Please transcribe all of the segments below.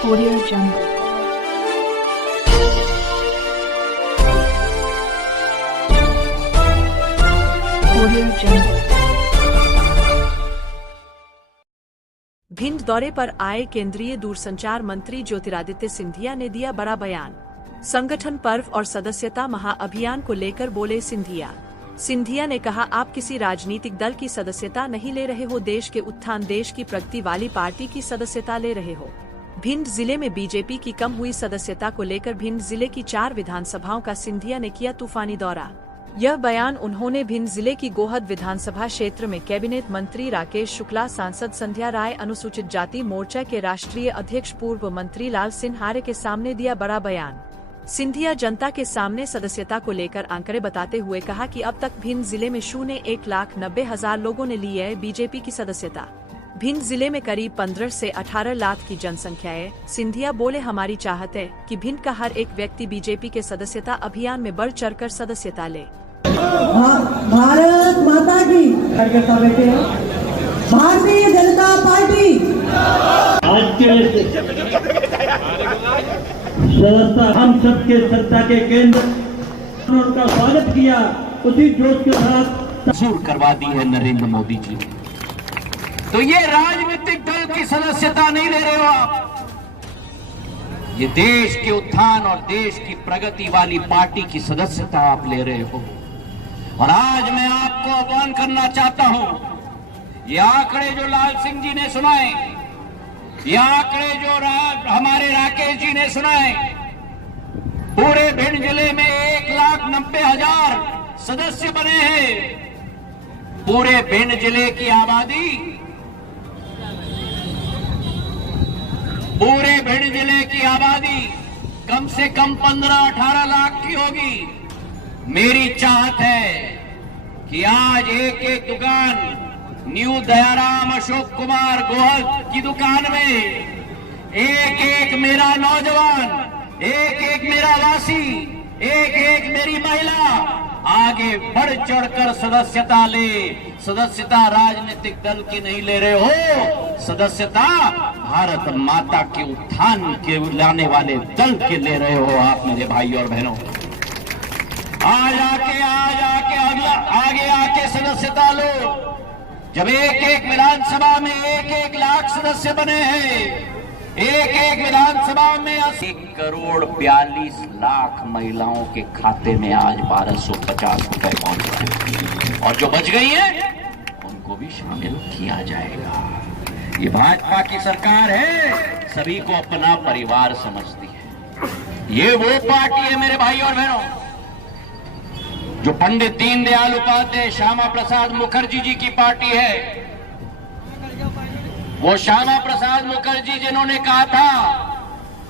Audio Jungle. Audio Jungle. Bhind दौरे पर आए केंद्रीय दूरसंचार मंत्री ज्योतिरादित्य सिंधिया ने दिया बड़ा बयान। संगठन पर्व और सदस्यता महाअभियान को लेकर बोले सिंधिया ने कहा, आप किसी राजनीतिक दल की सदस्यता नहीं ले रहे हो, देश के उत्थान देश की प्रगति वाली पार्टी की सदस्यता ले रहे हो। भिंड जिले में बीजेपी की कम हुई सदस्यता को लेकर भिंड जिले की 4 विधानसभाओं का सिंधिया ने किया तूफानी दौरा। यह बयान उन्होंने भिंड जिले की गोहद विधानसभा क्षेत्र में कैबिनेट मंत्री राकेश शुक्ला, सांसद संध्या राय, अनुसूचित जाति मोर्चा के राष्ट्रीय अध्यक्ष पूर्व मंत्री लाल सिंह के सामने दिया बड़ा बयान। सिंधिया जनता के सामने सदस्यता को लेकर आंकड़े बताते हुए कहा कि अब तक भिंड जिले में 1,90,000 लोगों ने ली है बीजेपी की सदस्यता। भिंड जिले में करीब 15 से 18 लाख की जनसंख्या है। सिंधिया बोले, हमारी चाहत है कि भिंड का हर एक व्यक्ति बीजेपी के सदस्यता अभियान में बढ़ चढ़कर सदस्यता ले। भारत माता की भारतीय जनता पार्टी आज के सदस्यता हम सबके सत्ता के केंद्र उनका स्वागत किया, उसी जोश के साथ मंजूर करवा दी है नरेंद्र मोदी जी ने। तो ये राजनीतिक दल की सदस्यता नहीं ले रहे हो आप, ये देश के उत्थान और देश की प्रगति वाली पार्टी की सदस्यता आप ले रहे हो। और आज मैं आपको आह्वान करना चाहता हूं, ये आंकड़े जो लाल सिंह जी ने सुनाए, ये आंकड़े जो हमारे राकेश जी ने सुनाए, पूरे भिंड जिले में 1,90,000 सदस्य बने हैं। पूरे भिंड जिले की आबादी, पूरे भिंड जिले की आबादी कम से कम 15-18 लाख की होगी। मेरी चाहत है कि आज एक एक दुकान, न्यू दयाराम अशोक कुमार गोहद की दुकान में एक एक मेरा नौजवान, एक एक मेरा वासी, एक एक मेरी महिला आगे बढ़ चढ़कर सदस्यता ले। सदस्यता राजनीतिक दल की नहीं ले रहे हो, सदस्यता भारत माता के उत्थान के लाने वाले दल के ले रहे हो आप मेरे भाई और बहनों। आज आगे आके सदस्यता लो। जब एक एक विधानसभा में 1 लाख सदस्य बने हैं, एक एक विधानसभा में 1,42,00,000 महिलाओं के खाते में आज 1,250 रुपए पहुंच रहे हैं, और जो बच गई है उनको भी शामिल किया जाएगा। ये भाजपा की सरकार है, सभी को अपना परिवार समझती है। ये वो पार्टी है मेरे भाई और बहनों जो पंडित दीनदयाल उपाध्याय, श्यामा प्रसाद मुखर्जी जी की पार्टी है। वो श्यामा प्रसाद मुखर्जी जिन्होंने कहा था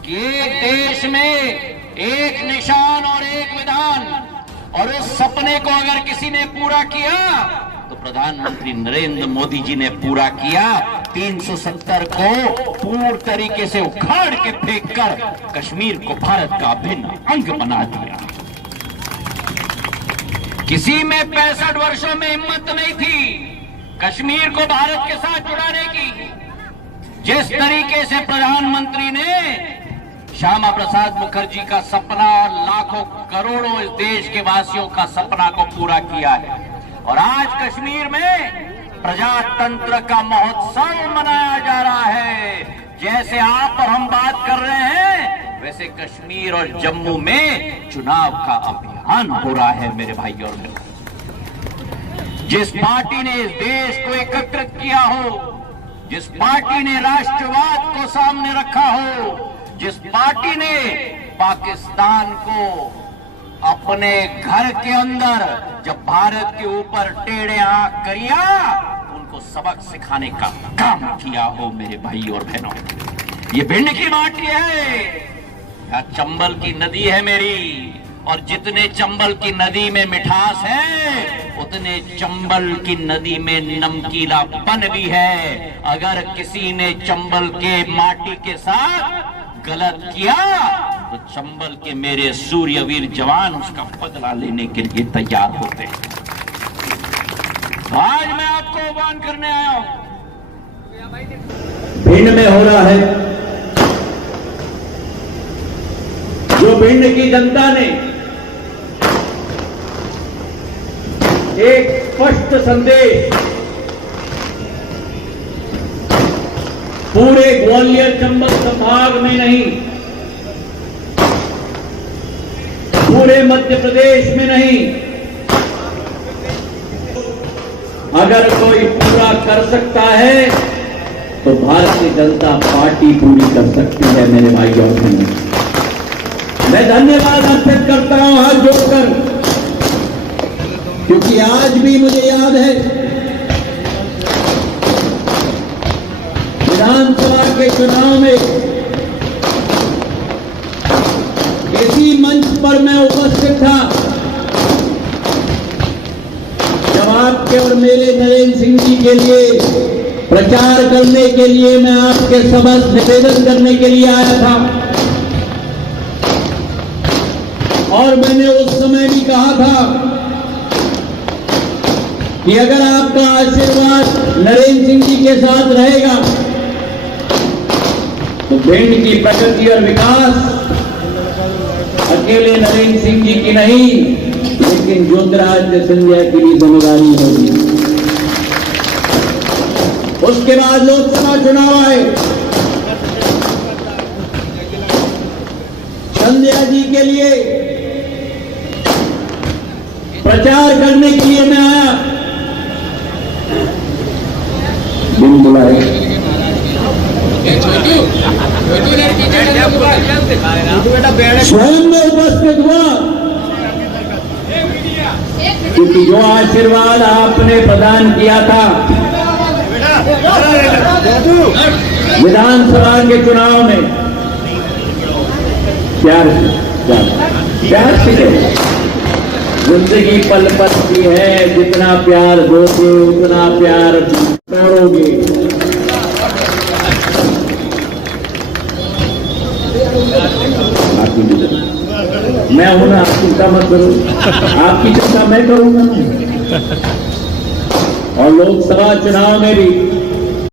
कि एक देश में एक निशान और एक विधान, और उस सपने को अगर किसी ने पूरा किया तो प्रधानमंत्री नरेंद्र मोदी जी ने पूरा किया। 370 को पूर्ण तरीके से उखाड़ के फेंककर कश्मीर को भारत का अभिन्न अंग बना दिया। किसी में 65 वर्षों में हिम्मत नहीं थी कश्मीर को भारत के साथ जुड़ाने की। जिस तरीके से प्रधानमंत्री ने श्यामा प्रसाद मुखर्जी का सपना और लाखों करोड़ों इस देश के वासियों का सपना को पूरा किया है, और आज कश्मीर में प्रजातंत्र का महोत्सव मनाया जा रहा है। जैसे आप और हम बात कर रहे हैं, वैसे कश्मीर और जम्मू में चुनाव का अभियान हो रहा है मेरे भाई और बहनों। जिस पार्टी ने इस देश को एकत्रित किया हो, जिस पार्टी ने राष्ट्रवाद को सामने रखा हो, जिस पार्टी ने पाकिस्तान को अपने घर के अंदर जब भारत के ऊपर टेढ़े आंख करिया, उनको सबक सिखाने का काम किया हो मेरे भाई और बहनों। ये भिंड की माटी है, यह चंबल की नदी है मेरी, और जितने चंबल की नदी में मिठास है, उतने चंबल की नदी में नमकीलापन भी है। अगर किसी ने चंबल के माटी के साथ गलत किया तो चंबल के मेरे सूर्यवीर जवान उसका बदला लेने के लिए तैयार होते हैं। आज मैं आपको आह्वान करने आया हूं। भिंड में हो रहा है भिंड की जनता ने एक स्पष्ट संदेश पूरे ग्वालियर चंबल संभाग में नहीं, पूरे मध्य प्रदेश में नहीं, अगर कोई पूरा कर सकता है तो भारतीय जनता पार्टी पूरी कर सकती है। मेरे भाई और बहनों, मैं धन्यवाद अर्पित करता हूं हाथ जोड़कर, क्योंकि आज भी मुझे याद है विधानसभा के चुनाव में इसी मंच पर मैं उपस्थित था जब आपके और मेरे नरेंद्र सिंह जी के लिए प्रचार करने के लिए मैं आपके समक्ष निवेदन करने के लिए आया था। और मैंने उस समय भी कहा था कि अगर आपका आशीर्वाद नरेंद्र सिंह जी के साथ रहेगा तो भिंड की प्रगति और विकास अकेले नरेंद्र सिंह जी की नहीं, लेकिन ज्योतिरादित्य सिंधिया की भी जिम्मेदारी होगी। उसके बाद लोकसभा चुनाव आए, सिंधिया जी के लिए प्रचार करने के लिए मैं आया, बिन बुलाए स्वयं में उपस्थित हुआ, क्योंकि जो आशीर्वाद आपने प्रदान किया था विधानसभा के चुनाव में, प्यार से जिंदगी पल पल की है, जितना प्यार दोगे उतना प्यार करोगे। मैं हूं ना, आप चिंता मत करो, आपकी चिंता मैं करूंगा। और लोकसभा चुनाव में भी